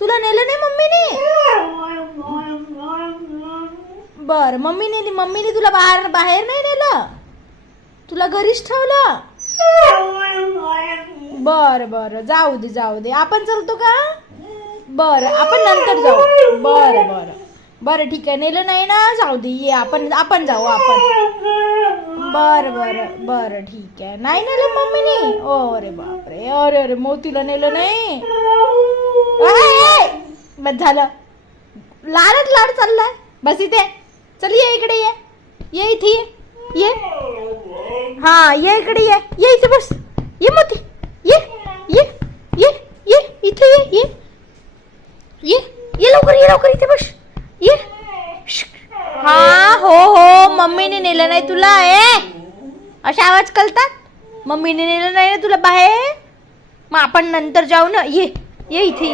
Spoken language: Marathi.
तुला नेलं नाही मम्मीने? बर, मम्मीने तुला बाहेर बाहेर नाही नेलं, तुला घरीच ठेवलं? बर बर, जाऊ दे. आपण चलतो का? बर, आपण नंतर जाऊ. बर बर बर, ठीक आहे. नेलं नाही ना, जाऊ दे. ये, आपण जाऊ आपण. बर ठीक आहे. नाही नेलं मम्मीने? अरे बापरे, अरे मोतीला नेलं नाही. बस झालं, लाड चाललाय. बस इथे, चल ये इकडे, ये इथे, ये. हा, ये इकडे, ये इथे बस. ये मोती, ये इथे, ये लवकर इथे बस. ये. हा, हो, मम्मीने नेलं नाही तुला? अशा आवाज कळतात? मम्मीने नेलं नाही तुला बाहेर? मग आपण नंतर जाऊ ना. ये इथे.